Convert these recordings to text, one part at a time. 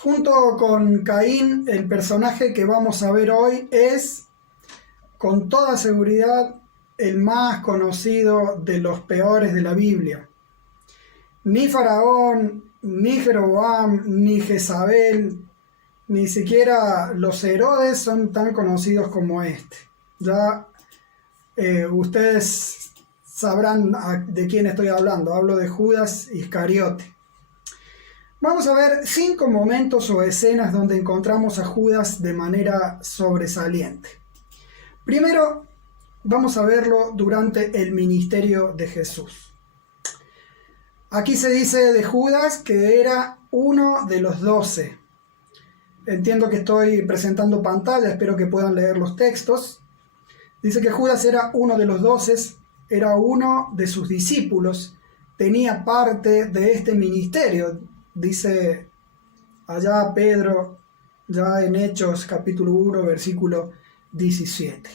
Junto con Caín, el personaje que vamos a ver hoy es, con toda seguridad, el más conocido de los peores de la Biblia. Ni Faraón, ni Jeroboam, ni Jezabel, ni siquiera los Herodes son tan conocidos como este. Ya ustedes sabrán de quién estoy hablando. Hablo de Judas Iscariote. Vamos a ver 5 momentos o escenas donde encontramos a Judas de manera sobresaliente. Primero, vamos a verlo durante el ministerio de Jesús. Aquí se dice de Judas que era uno de los 12. Entiendo que estoy presentando pantalla, espero que puedan leer los textos. Dice que Judas era uno de los 12, era uno de sus discípulos, tenía parte de este ministerio. Dice allá Pedro, ya en Hechos capítulo 1, versículo 17.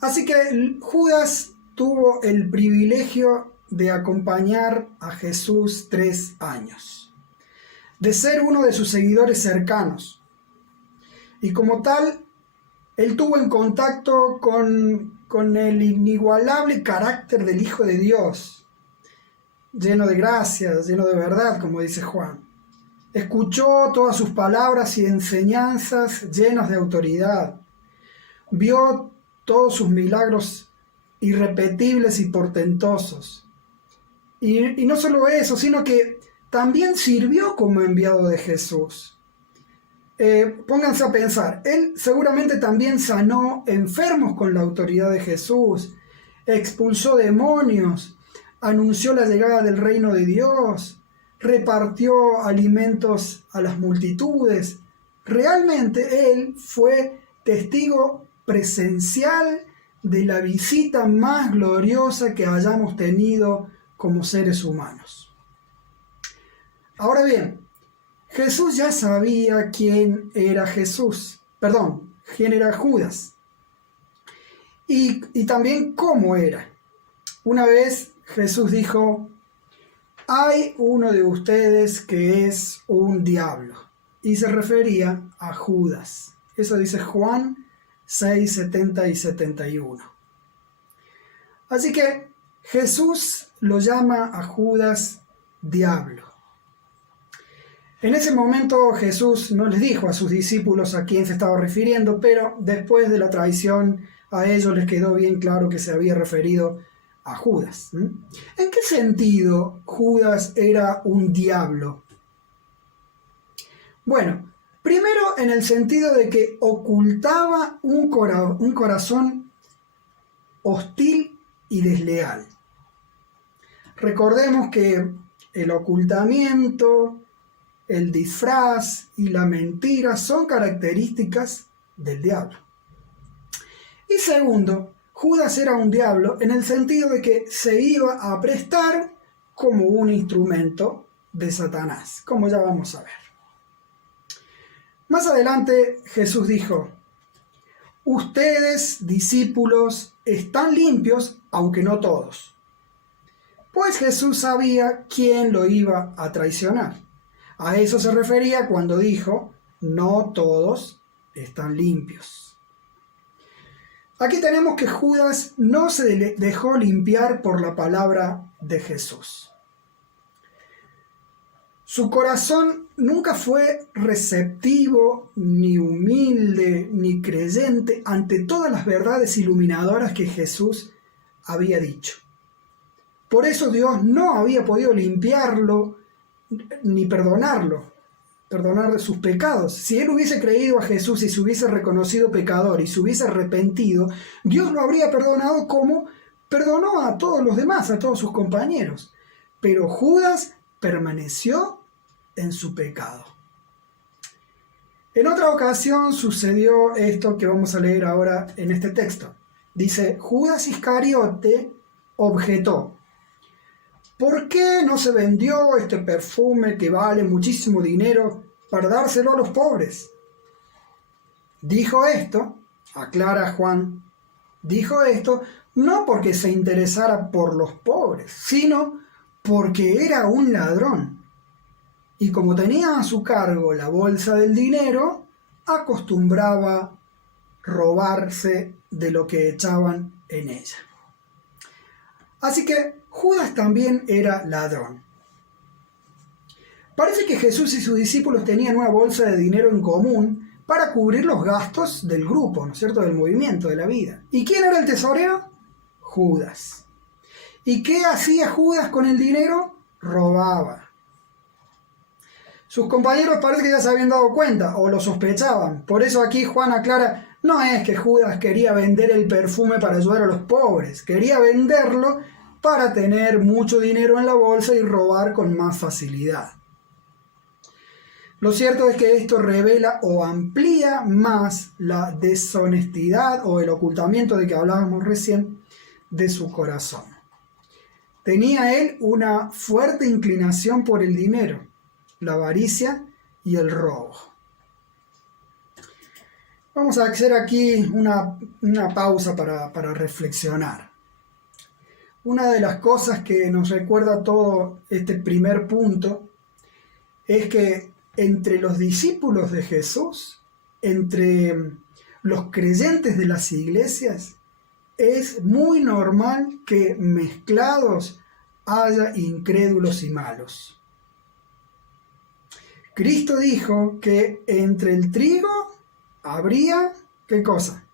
Así que Judas tuvo el privilegio de acompañar a Jesús 3 años, de ser uno de sus seguidores cercanos. Y como tal, él tuvo en contacto con el inigualable carácter del Hijo de Dios, lleno de gracia, lleno de verdad, como dice Juan. Escuchó todas sus palabras y enseñanzas llenas de autoridad. Vio todos sus milagros irrepetibles y portentosos. Y no solo eso, sino que también sirvió como enviado de Jesús. Pónganse a pensar, él seguramente también sanó enfermos con la autoridad de Jesús, expulsó demonios, anunció la llegada del reino de Dios, repartió alimentos a las multitudes. Realmente él fue testigo presencial de la visita más gloriosa que hayamos tenido como seres humanos. Ahora bien, Jesús ya sabía quién era quién era Judas, y también cómo era. Una vez Jesús dijo: hay uno de ustedes que es un diablo, y se refería a Judas. Eso dice Juan 6, 70 y 71. Así que Jesús lo llama a Judas diablo. En ese momento Jesús no les dijo a sus discípulos a quién se estaba refiriendo, pero después de la traición a ellos les quedó bien claro que se había referido a Judas. ¿En qué sentido Judas era un diablo? Bueno, primero en el sentido de que ocultaba un corazón hostil y desleal. Recordemos que el ocultamiento, el disfraz y la mentira son características del diablo. Y segundo, Judas era un diablo en el sentido de que se iba a prestar como un instrumento de Satanás, como ya vamos a ver. Más adelante Jesús dijo: ustedes, discípulos, están limpios, aunque no todos. Pues Jesús sabía quién lo iba a traicionar. A eso se refería cuando dijo: no todos están limpios. Aquí tenemos que Judas no se dejó limpiar por la palabra de Jesús. Su corazón nunca fue receptivo, ni humilde, ni creyente ante todas las verdades iluminadoras que Jesús había dicho. Por eso Dios no había podido limpiarlo ni perdonar sus pecados. Si él hubiese creído a Jesús y se hubiese reconocido pecador y se hubiese arrepentido, Dios lo habría perdonado como perdonó a todos los demás, a todos sus compañeros. Pero Judas permaneció en su pecado. En otra ocasión sucedió esto que vamos a leer ahora en este texto. Dice: Judas Iscariote objetó: ¿por qué no se vendió este perfume que vale muchísimo dinero para dárselo a los pobres? Dijo esto, aclara Juan, dijo esto no porque se interesara por los pobres, sino porque era un ladrón. y como tenía a su cargo la bolsa del dinero, acostumbraba robarse de lo que echaban en ella. Así que Judas también era ladrón. Parece que Jesús y sus discípulos tenían una bolsa de dinero en común para cubrir los gastos del grupo, ¿no es cierto?, del movimiento, de la vida. ¿Y quién era el tesorero? Judas. ¿Y qué hacía Judas con el dinero? Robaba. Sus compañeros parece que ya se habían dado cuenta o lo sospechaban. Por eso aquí Juan aclara, no es que Judas quería vender el perfume para ayudar a los pobres, quería venderlo para tener mucho dinero en la bolsa y robar con más facilidad. Lo cierto es que esto revela o amplía más la deshonestidad o el ocultamiento de que hablábamos recién de su corazón. Tenía él una fuerte inclinación por el dinero, la avaricia y el robo. Vamos a hacer aquí una pausa para reflexionar. Una de las cosas que nos recuerda todo este primer punto es que entre los discípulos de Jesús, entre los creyentes de las iglesias, es muy normal que mezclados haya incrédulos y malos. Cristo dijo que entre el trigo habría, ¿qué cosa?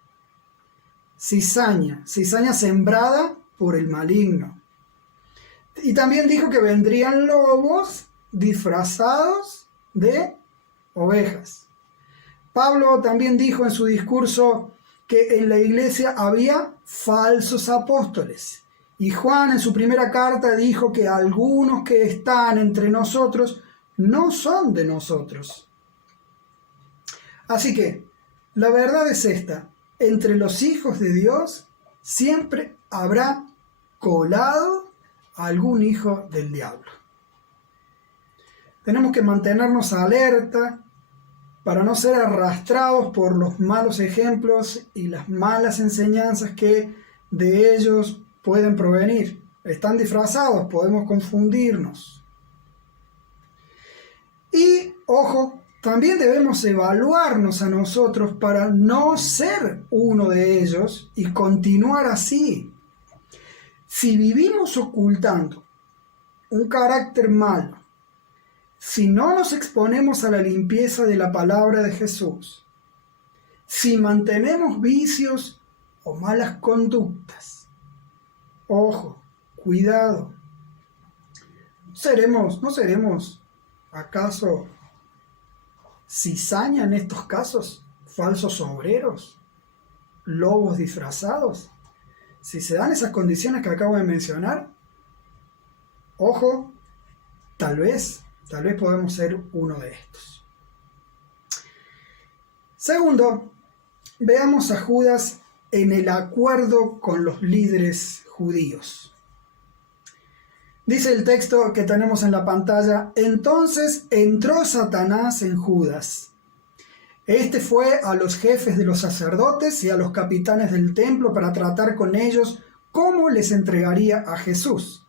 Cizaña sembrada por el maligno. Y también dijo que vendrían lobos disfrazados de ovejas. Pablo también dijo en su discurso que en la iglesia había falsos apóstoles. Y Juan en su primera carta dijo que algunos que están entre nosotros no son de nosotros. Así que la verdad es esta: entre los hijos de Dios siempre habrá colado algún hijo del diablo. Tenemos que mantenernos alerta para no ser arrastrados por los malos ejemplos y las malas enseñanzas que de ellos pueden provenir. Están disfrazados, podemos confundirnos. Y, ojo, también debemos evaluarnos a nosotros para no ser uno de ellos y continuar así. Si vivimos ocultando un carácter malo, si no nos exponemos a la limpieza de la palabra de Jesús, si mantenemos vicios o malas conductas, ojo, cuidado, ¿no seremos acaso cizaña en estos casos? ¿Falsos obreros? ¿Lobos disfrazados? Si se dan esas condiciones que acabo de mencionar, ojo, tal vez podemos ser uno de estos. Segundo, veamos a Judas en el acuerdo con los líderes judíos. Dice el texto que tenemos en la pantalla: entonces entró Satanás en Judas. Este fue a los jefes de los sacerdotes y a los capitanes del templo para tratar con ellos cómo les entregaría a Jesús.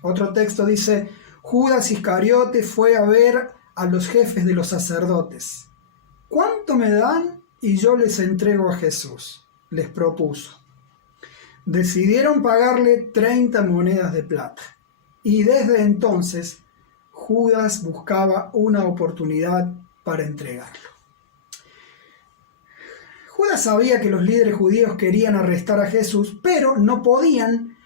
Otro texto dice: Judas Iscariote fue a ver a los jefes de los sacerdotes. ¿Cuánto me dan y yo les entrego a Jesús?, les propuso. Decidieron pagarle 30 monedas de plata. Y desde entonces Judas buscaba una oportunidad para entregarlo. Judas sabía que los líderes judíos querían arrestar a Jesús, pero no podían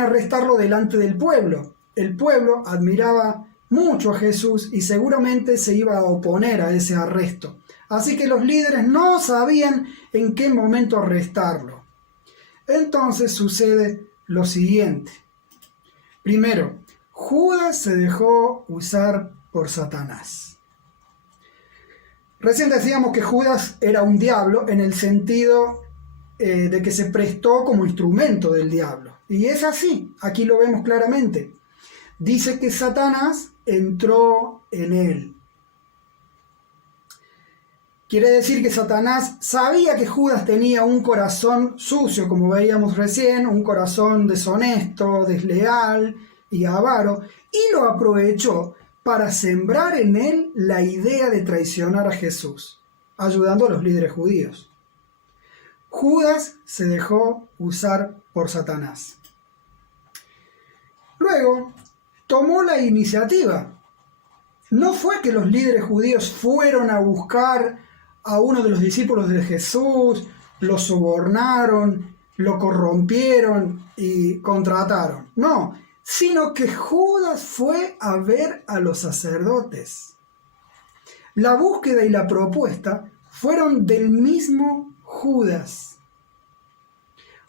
arrestarlo delante del pueblo. El pueblo admiraba mucho a Jesús y seguramente se iba a oponer a ese arresto. Así que los líderes no sabían en qué momento arrestarlo. Entonces sucede lo siguiente. Primero, Judas se dejó usar por Satanás. Recién decíamos que Judas era un diablo en el sentido de que se prestó como instrumento del diablo. Y es así, aquí lo vemos claramente. Dice que Satanás entró en él. Quiere decir que Satanás sabía que Judas tenía un corazón sucio, como veíamos recién, un corazón deshonesto, desleal y avaro, y lo aprovechó para sembrar en él la idea de traicionar a Jesús, ayudando a los líderes judíos. Judas se dejó usar por Satanás. Luego, tomó la iniciativa. No fue que los líderes judíos fueron a buscar a uno de los discípulos de Jesús, lo sobornaron, lo corrompieron y contrataron. No, sino que Judas fue a ver a los sacerdotes. La búsqueda y la propuesta fueron del mismo Judas.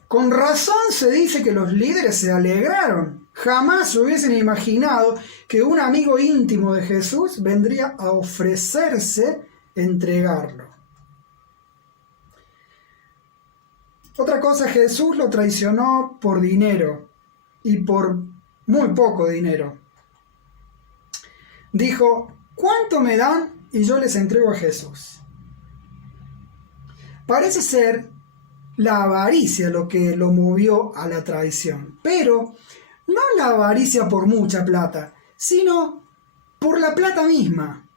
Con razón se dice que los líderes se alegraron. Jamás se hubiesen imaginado que un amigo íntimo de Jesús vendría a ofrecerse entregarlo. Otra cosa, Jesús lo traicionó por dinero y por muy poco dinero. Dijo, ¿cuánto me dan? Y yo les entrego a Jesús. Parece ser la avaricia lo que lo movió a la traición, pero no la avaricia por mucha plata, sino por la plata misma.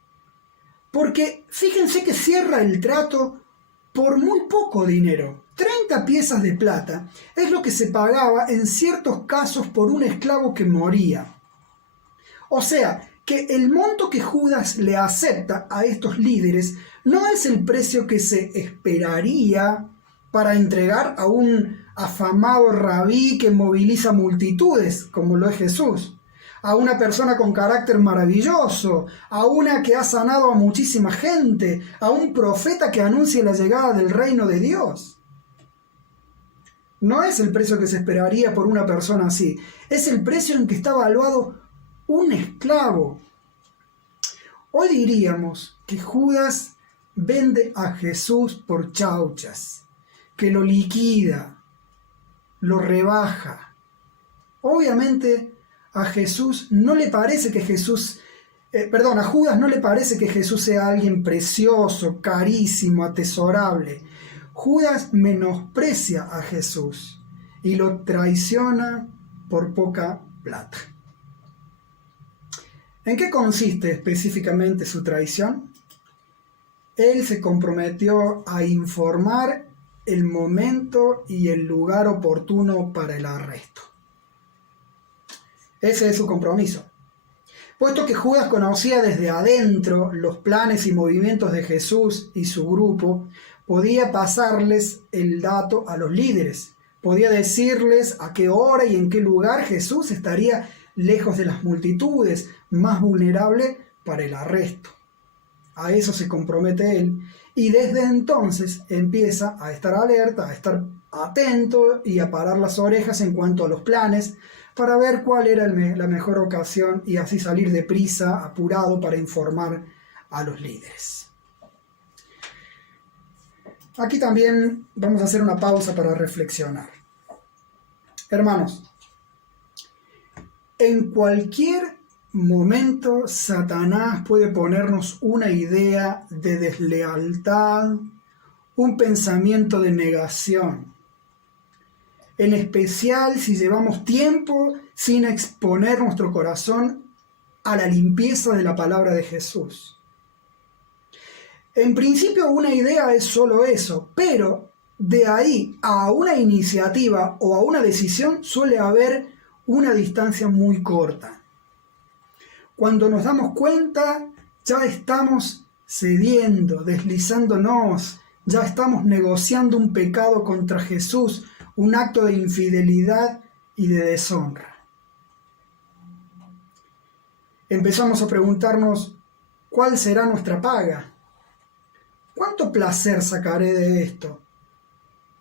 Porque fíjense que cierra el trato por muy poco dinero. 30 piezas de plata es lo que se pagaba en ciertos casos por un esclavo que moría. O sea, que el monto que Judas le acepta a estos líderes no es el precio que se esperaría para entregar a un afamado rabí que moviliza multitudes, como lo es Jesús, a una persona con carácter maravilloso, a una que ha sanado a muchísima gente, a un profeta que anuncia la llegada del reino de Dios. No es el precio que se esperaría por una persona así, es el precio en que está evaluado un esclavo. Hoy diríamos que Judas vende a Jesús por chauchas, que lo liquida, lo rebaja. Obviamente a Jesús no le parece que a Judas no le parece que Jesús sea alguien precioso, carísimo, atesorable. Judas menosprecia a Jesús y lo traiciona por poca plata. ¿En qué consiste específicamente su traición? Él se comprometió a informar el momento y el lugar oportuno para el arresto. Ese es su compromiso. Puesto que Judas conocía desde adentro los planes y movimientos de Jesús y su grupo, podía pasarles el dato a los líderes. Podía decirles a qué hora y en qué lugar Jesús estaría lejos de las multitudes, más vulnerable para el arresto. A eso se compromete él, y desde entonces empieza a estar alerta, a estar atento y a parar las orejas en cuanto a los planes, para ver cuál era la mejor ocasión y así salir deprisa, apurado, para informar a los líderes. Aquí también vamos a hacer una pausa para reflexionar. Hermanos, en cualquier momento Satanás puede ponernos una idea de deslealtad, un pensamiento de negación, en especial si llevamos tiempo sin exponer nuestro corazón a la limpieza de la palabra de Jesús. En principio una idea es solo eso, pero de ahí a una iniciativa o a una decisión suele haber una distancia muy corta. Cuando nos damos cuenta, ya estamos cediendo, deslizándonos, ya estamos negociando un pecado contra Jesús, un acto de infidelidad y de deshonra. Empezamos a preguntarnos, ¿cuál será nuestra paga? ¿Cuánto placer sacaré de esto?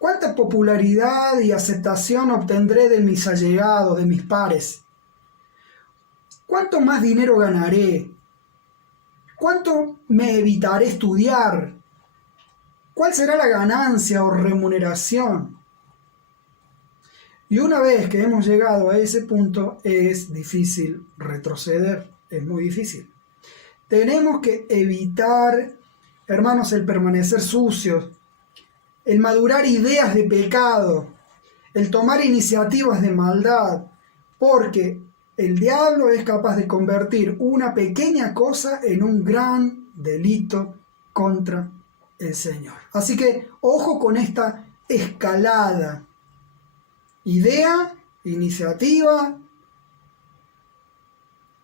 ¿Cuánta popularidad y aceptación obtendré de mis allegados, de mis pares? ¿Cuánto más dinero ganaré? ¿Cuánto me evitaré estudiar? ¿Cuál será la ganancia o remuneración? Y una vez que hemos llegado a ese punto, es difícil retroceder, es muy difícil. Tenemos que evitar, hermanos, el permanecer sucios, el madurar ideas de pecado, el tomar iniciativas de maldad, porque el diablo es capaz de convertir una pequeña cosa en un gran delito contra el Señor. Así que ojo con esta escalada. Idea, iniciativa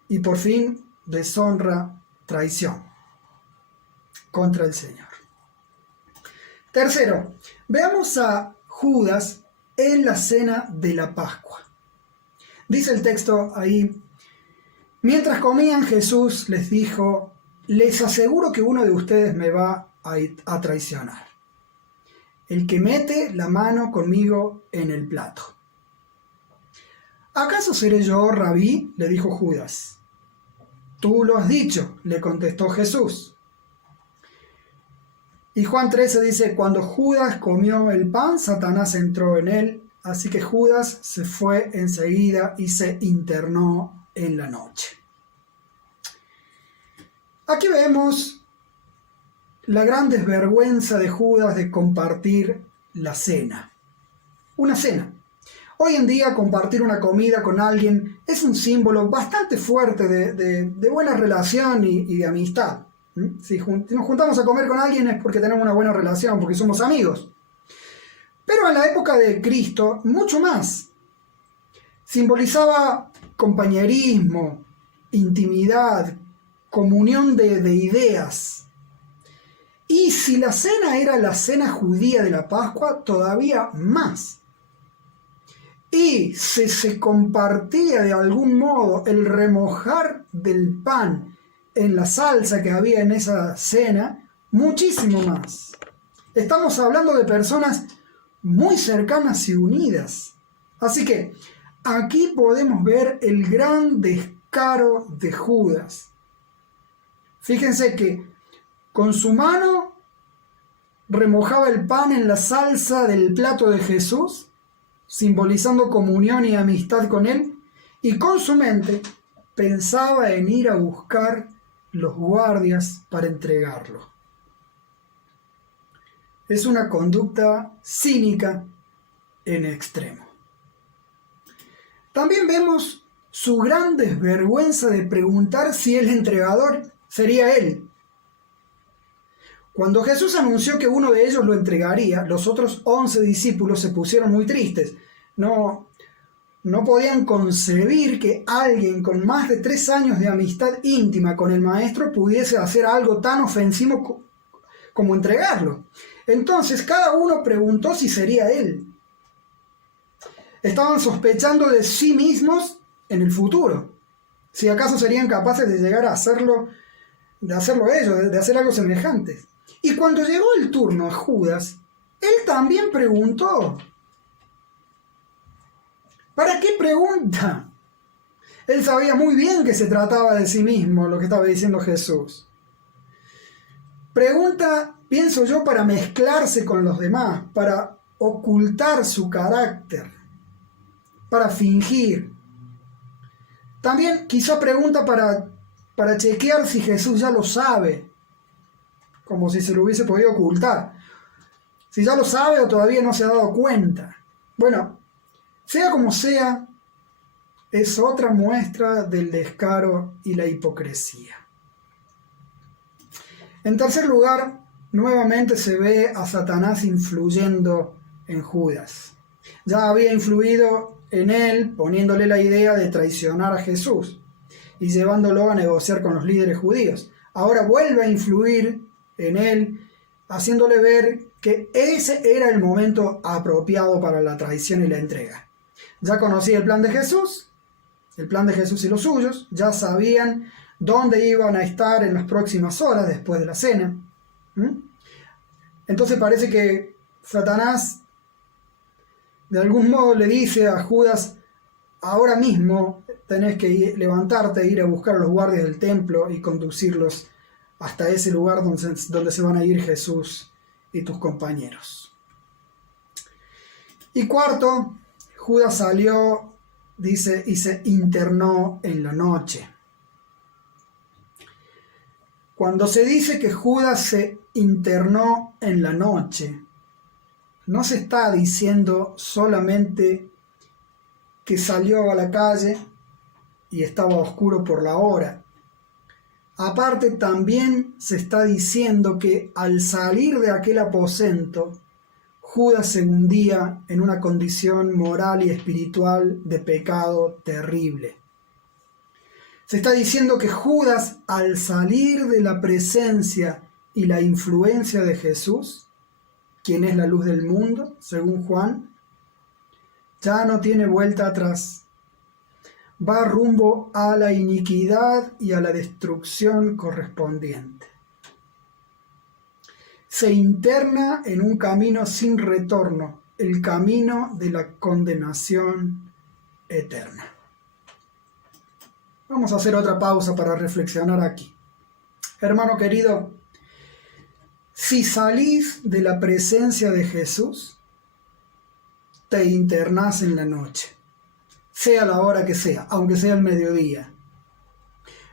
y por fin deshonra, traición contra el Señor. Tercero, veamos a Judas en la cena de la Pascua. Dice el texto ahí: mientras comían, Jesús les dijo: les aseguro que uno de ustedes me va a traicionar, el que mete la mano conmigo en el plato. ¿Acaso seré yo, Rabí?, le dijo Judas. Tú lo has dicho, le contestó Jesús. Y Juan 13 dice: cuando Judas comió el pan, Satanás entró en él, así que Judas se fue enseguida y se internó en la noche. Aquí vemos la gran desvergüenza de Judas de compartir la cena. Una cena. Hoy en día compartir una comida con alguien es un símbolo bastante fuerte de buena relación y de amistad. Si nos juntamos a comer con alguien es porque tenemos una buena relación, porque somos amigos. Pero en la época de Cristo, mucho más. Simbolizaba compañerismo, intimidad, comunión de ideas. Y si la cena era la cena judía de la Pascua, todavía más. Y si se compartía de algún modo el remojar del pan en la salsa que había en esa cena, muchísimo más. Estamos hablando de personas muy cercanas y unidas. Así que aquí podemos ver el gran descaro de Judas. Fíjense que con su mano remojaba el pan en la salsa del plato de Jesús, simbolizando comunión y amistad con él, y con su mente pensaba en ir a buscar los guardias para entregarlo. Es una conducta cínica en extremo. También vemos su gran desvergüenza de preguntar si el entregador sería él. Cuando Jesús anunció que uno de ellos lo entregaría, los otros 11 discípulos se pusieron muy tristes. No podían concebir que alguien con más de 3 años de amistad íntima con el Maestro pudiese hacer algo tan ofensivo como entregarlo. Entonces cada uno preguntó si sería él. Estaban sospechando de sí mismos en el futuro. Si acaso serían capaces de llegar a hacerlo, de ellos, de hacer algo semejante. Y cuando llegó el turno a Judas, él también preguntó. ¿Para qué pregunta? Él sabía muy bien que se trataba de sí mismo, lo que estaba diciendo Jesús. Pregunta, pienso yo, para mezclarse con los demás, para ocultar su carácter, para fingir. También quizá pregunta para chequear si Jesús ya lo sabe, como si se lo hubiese podido ocultar. Si ya lo sabe o todavía no se ha dado cuenta. Bueno, sea como sea, es otra muestra del descaro y la hipocresía. En tercer lugar, nuevamente se ve a Satanás influyendo en Judas. Ya había influido en él, poniéndole la idea de traicionar a Jesús y llevándolo a negociar con los líderes judíos. Ahora vuelve a influir en él, haciéndole ver que ese era el momento apropiado para la traición y la entrega. Ya conocía el plan de Jesús y los suyos, ya sabían dónde iban a estar en las próximas horas después de la cena. Entonces parece que Satanás de algún modo le dice a Judas: ahora mismo tenés que levantarte e ir a buscar a los guardias del templo y conducirlos hasta ese lugar donde se van a ir Jesús y tus compañeros. Y cuarto, Judas salió, dice, y se internó en la noche. Cuando se dice que Judas se internó en la noche, no se está diciendo solamente que salió a la calle y estaba oscuro por la hora. Aparte, también se está diciendo que al salir de aquel aposento, Judas se hundía en una condición moral y espiritual de pecado terrible. Se está diciendo que Judas, al salir de la presencia y la influencia de Jesús, quien es la luz del mundo, según Juan, ya no tiene vuelta atrás. Va rumbo a la iniquidad y a la destrucción correspondiente. Se interna en un camino sin retorno, el camino de la condenación eterna. Vamos a hacer otra pausa para reflexionar aquí. Hermano querido, si salís de la presencia de Jesús, te internás en la noche, sea la hora que sea, aunque sea el mediodía.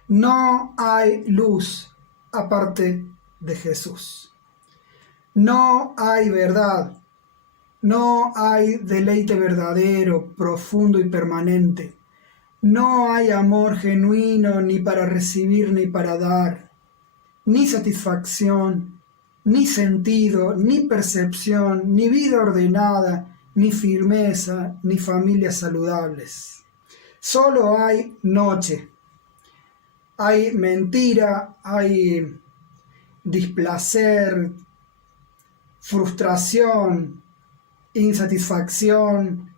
No hay luz aparte de Jesús. No hay verdad. No hay deleite verdadero, profundo y permanente. No hay amor genuino ni para recibir ni para dar, ni satisfacción, ni sentido, ni percepción, ni vida ordenada, ni firmeza, ni familias saludables. Solo hay noche. Hay mentira, hay displacer, frustración, insatisfacción,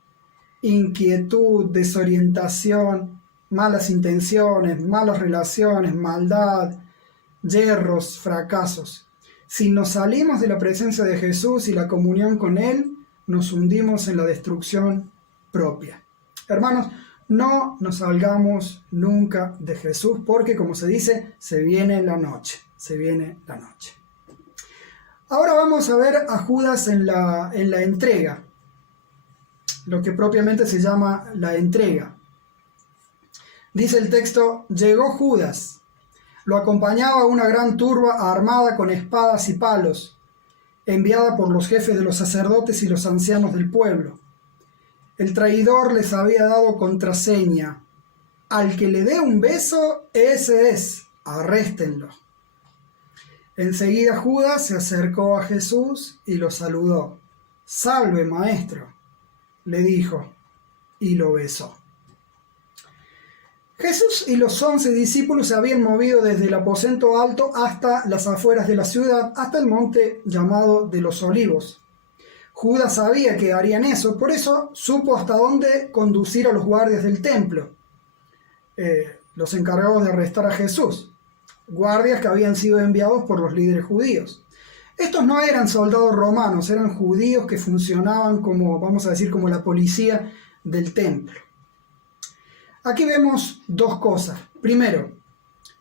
inquietud, desorientación, malas intenciones, malas relaciones, maldad, yerros, fracasos. Si nos salimos de la presencia de Jesús y la comunión con Él, nos hundimos en la destrucción propia. Hermanos, no nos salgamos nunca de Jesús porque, como se dice, se viene la noche, se viene la noche. Ahora vamos a ver a Judas en la entrega, lo que propiamente se llama la entrega. Dice el texto: llegó Judas, lo acompañaba una gran turba armada con espadas y palos, enviada por los jefes de los sacerdotes y los ancianos del pueblo. El traidor les había dado contraseña: al que le dé un beso, ese es, arréstenlo. Enseguida Judas se acercó a Jesús y lo saludó. «Salve, maestro», le dijo, y lo besó. Jesús y los 11 discípulos se habían movido desde el aposento alto hasta las afueras de la ciudad, hasta el monte llamado de los Olivos. Judas sabía que harían eso, por eso supo hasta dónde conducir a los guardias del templo, los encargados de arrestar a Jesús, guardias que habían sido enviados por los líderes judíos. Estos no eran soldados romanos, eran judíos que funcionaban como, vamos a decir, como la policía del templo. Aquí vemos dos cosas. Primero,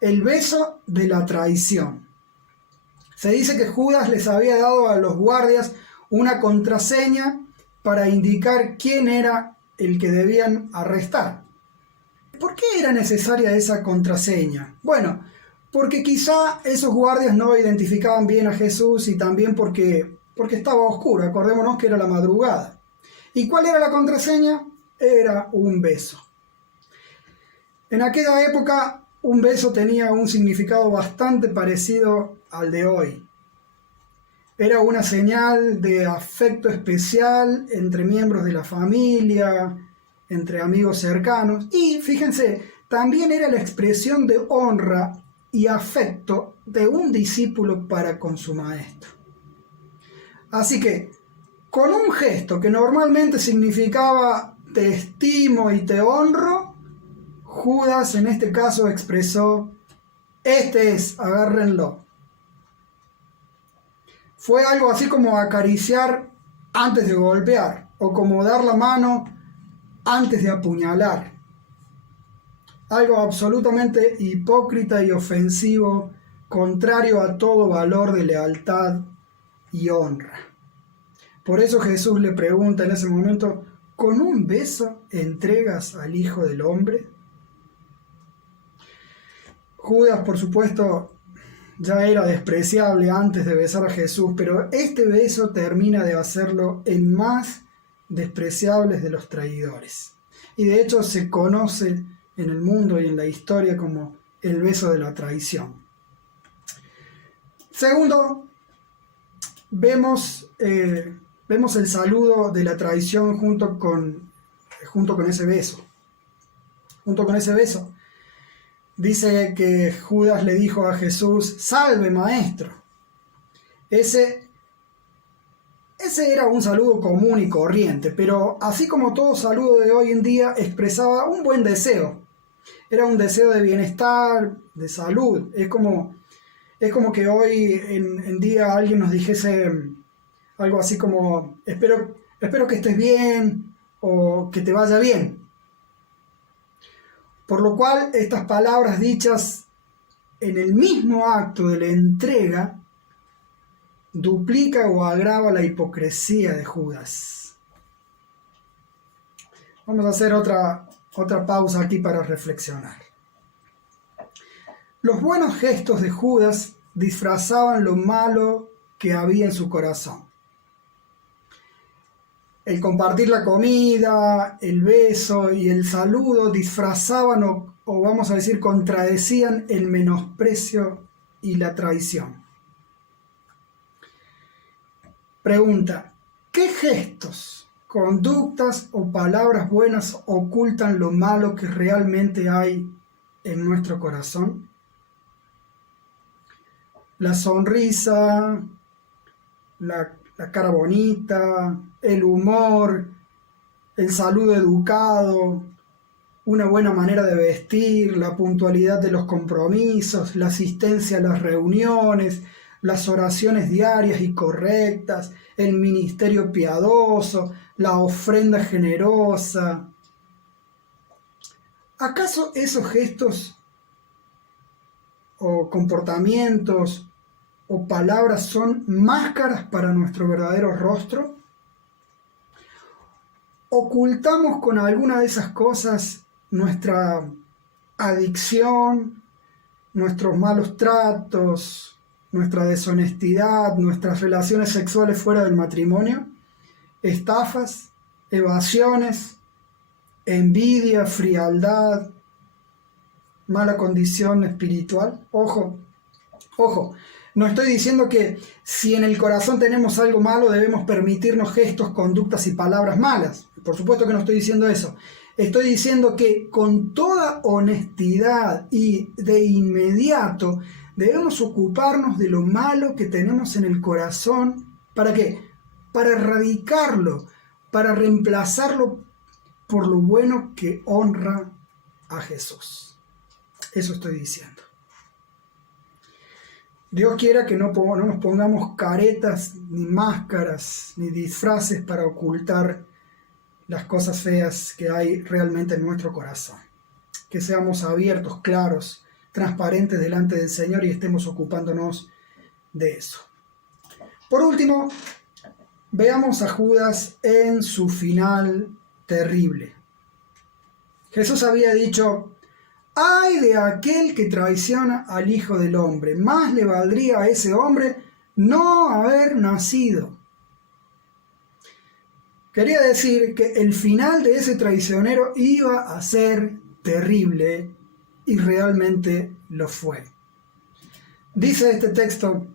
el beso de la traición. Se dice que Judas les había dado a los guardias una contraseña para indicar quién era el que debían arrestar. ¿Por qué era necesaria esa contraseña? Bueno, porque quizá esos guardias no identificaban bien a Jesús y también porque estaba oscuro. Acordémonos que era la madrugada. ¿Y cuál era la contraseña? Era un beso. En aquella época, un beso tenía un significado bastante parecido al de hoy. Era una señal de afecto especial entre miembros de la familia, entre amigos cercanos. Y fíjense, también era la expresión de honra y afecto de un discípulo para con su maestro. Así que, con un gesto que normalmente significaba te estimo y te honro, Judas en este caso expresó: este es, agárrenlo. Fue algo así como acariciar antes de golpear, o como dar la mano antes de apuñalar. Algo absolutamente hipócrita y ofensivo, contrario a todo valor de lealtad y honra. Por eso Jesús le pregunta en ese momento: ¿con un beso entregas al Hijo del Hombre? Judas, por supuesto, ya era despreciable antes de besar a Jesús, pero este beso termina de hacerlo el más despreciable de los traidores. Y de hecho se conoce en el mundo y en la historia como el beso de la traición. Segundo, vemos el saludo de la traición junto con ese beso. Junto con ese beso. Dice que Judas le dijo a Jesús: salve, maestro. Ese era un saludo común y corriente, pero así como todo saludo de hoy en día expresaba un buen deseo. Era un deseo de bienestar, de salud. Es como que hoy en día alguien nos dijese algo así como: espero que estés bien o que te vaya bien. Por lo cual, estas palabras dichas en el mismo acto de la entrega duplica o agrava la hipocresía de Judas. Vamos a hacer otra pausa aquí para reflexionar. Los buenos gestos de Judas disfrazaban lo malo que había en su corazón. El compartir la comida, el beso y el saludo disfrazaban o vamos a decir contradecían el menosprecio y la traición. Pregunta: ¿qué gestos, conductas o palabras buenas ocultan lo malo que realmente hay en nuestro corazón? La sonrisa, la cara bonita, el humor, el saludo educado, una buena manera de vestir, la puntualidad de los compromisos, la asistencia a las reuniones, las oraciones diarias y correctas, el ministerio piadoso, la ofrenda generosa. ¿Acaso esos gestos o comportamientos o palabras son máscaras para nuestro verdadero rostro? ¿Ocultamos con alguna de esas cosas nuestra adicción, nuestros malos tratos, nuestra deshonestidad, nuestras relaciones sexuales fuera del matrimonio, estafas, evasiones, envidia, frialdad, mala condición espiritual? Ojo, no estoy diciendo que si en el corazón tenemos algo malo debemos permitirnos gestos, conductas y palabras malas. Por supuesto que no estoy diciendo eso. Estoy diciendo que con toda honestidad y de inmediato debemos ocuparnos de lo malo que tenemos en el corazón. ¿Para qué? Para erradicarlo, para reemplazarlo por lo bueno que honra a Jesús. Eso estoy diciendo. Dios quiera que no nos pongamos caretas, ni máscaras, ni disfraces para ocultar las cosas feas que hay realmente en nuestro corazón. Que seamos abiertos, claros, transparentes delante del Señor y estemos ocupándonos de eso. Por último, veamos a Judas en su final terrible. Jesús había dicho: ¡ay de aquel que traiciona al Hijo del Hombre! Más le valdría a ese hombre no haber nacido. Quería decir que el final de ese traicionero iba a ser terrible y realmente lo fue. Dice este texto: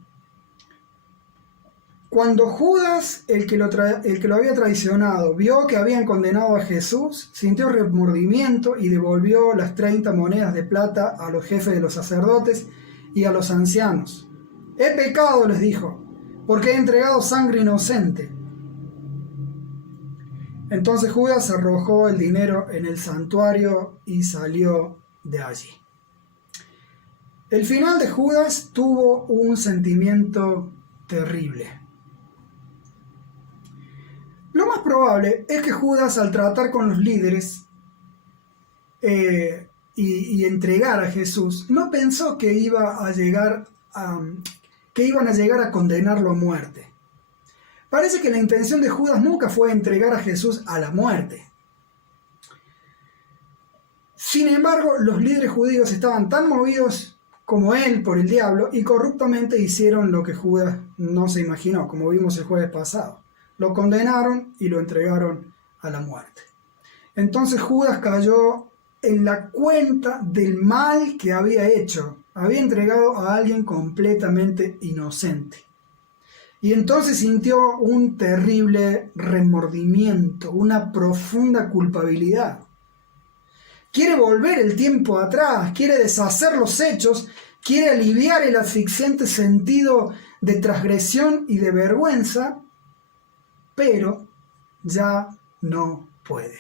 cuando Judas, el que lo había traicionado, vio que habían condenado a Jesús, sintió remordimiento y devolvió las 30 monedas de plata a los jefes de los sacerdotes y a los ancianos. He pecado, les dijo, porque he entregado sangre inocente. Entonces Judas arrojó el dinero en el santuario y salió de allí. El final de Judas tuvo un sentimiento terrible. Lo más probable es que Judas, al tratar con los líderes y entregar a Jesús, no pensó que iban a llegar a condenarlo a muerte. Parece que la intención de Judas nunca fue entregar a Jesús a la muerte. Sin embargo, los líderes judíos estaban tan movidos como él por el diablo y corruptamente hicieron lo que Judas no se imaginó, como vimos el jueves pasado. Lo condenaron y lo entregaron a la muerte. Entonces Judas cayó en la cuenta del mal que había hecho. Había entregado a alguien completamente inocente. Y entonces sintió un terrible remordimiento, una profunda culpabilidad. Quiere volver el tiempo atrás, quiere deshacer los hechos, quiere aliviar el asfixiante sentido de transgresión y de vergüenza, pero ya no puede.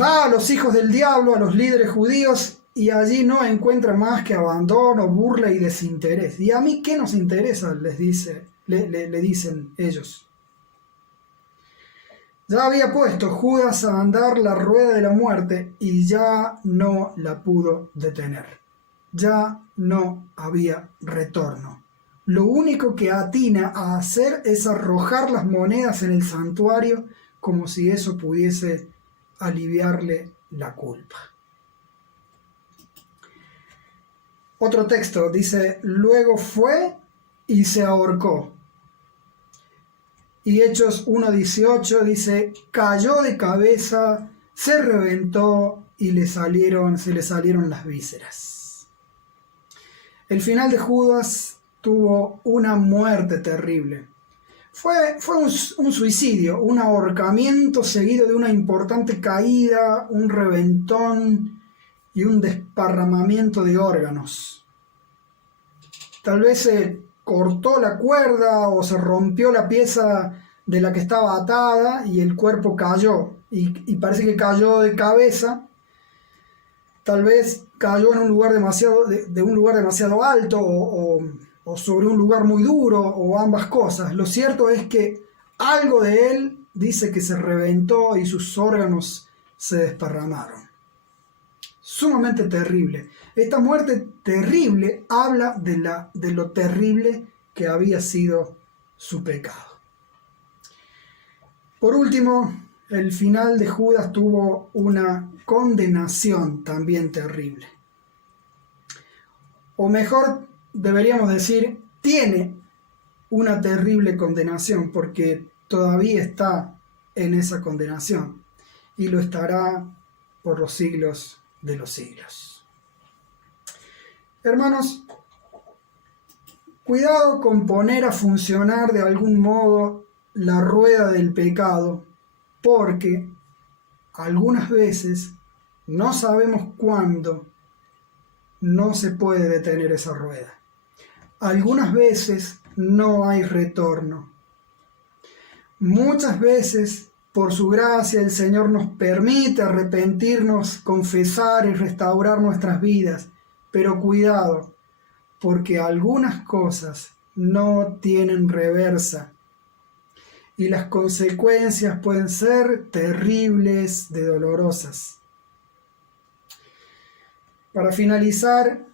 Va a los hijos del diablo, a los líderes judíos, y allí no encuentra más que abandono, burla y desinterés. ¿Y a mí qué nos interesa?, le dicen ellos. Ya había puesto Judas a andar la rueda de la muerte y ya no la pudo detener. Ya no había retorno. Lo único que atina a hacer es arrojar las monedas en el santuario como si eso pudiese aliviarle la culpa. Otro texto dice, luego fue y se ahorcó. Y Hechos 1:18 dice, cayó de cabeza, se reventó y se le salieron las vísceras. El final de Judas tuvo una muerte terrible. Fue un suicidio, un ahorcamiento seguido de una importante caída, un reventón y un desparramamiento de órganos. Tal vez se cortó la cuerda o se rompió la pieza de la que estaba atada y el cuerpo cayó. Y parece que cayó de cabeza. Tal vez cayó en un lugar de un lugar demasiado alto o sobre un lugar muy duro o ambas cosas. Lo cierto es que algo de él dice que se reventó y sus órganos se desparramaron. Sumamente terrible. Esta muerte terrible habla de lo terrible que había sido su pecado. Por último, el final de Judas tuvo una condenación también terrible. O mejor, deberíamos decir, tiene una terrible condenación porque todavía está en esa condenación y lo estará por los siglos de los siglos. Hermanos, cuidado con poner a funcionar de algún modo la rueda del pecado, porque algunas veces no sabemos cuándo no se puede detener esa rueda. Algunas veces no hay retorno. Muchas veces, por su gracia, el Señor nos permite arrepentirnos, confesar y restaurar nuestras vidas. Pero cuidado, porque algunas cosas no tienen reversa. Y las consecuencias pueden ser terribles de dolorosas. Para finalizar,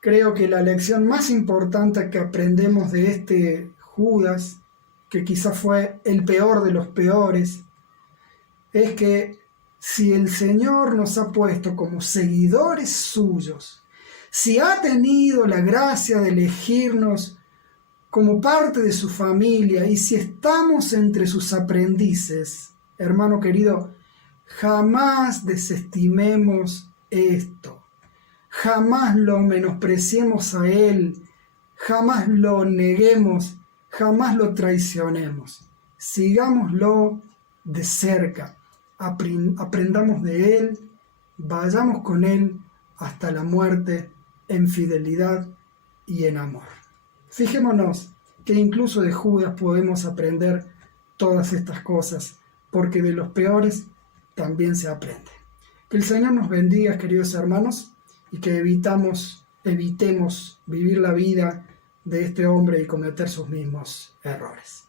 creo que la lección más importante que aprendemos de este Judas, que quizás fue el peor de los peores, es que si el Señor nos ha puesto como seguidores suyos, si ha tenido la gracia de elegirnos como parte de su familia y si estamos entre sus aprendices, hermano querido, jamás desestimemos esto, jamás lo menospreciemos a Él, jamás lo neguemos, jamás lo traicionemos. Sigámoslo de cerca, aprendamos de Él, vayamos con Él hasta la muerte en fidelidad y en amor. Fijémonos que incluso de Judas podemos aprender todas estas cosas, porque de los peores también se aprende. Que el Señor nos bendiga, queridos hermanos, y que evitemos vivir la vida de este hombre y cometer sus mismos errores.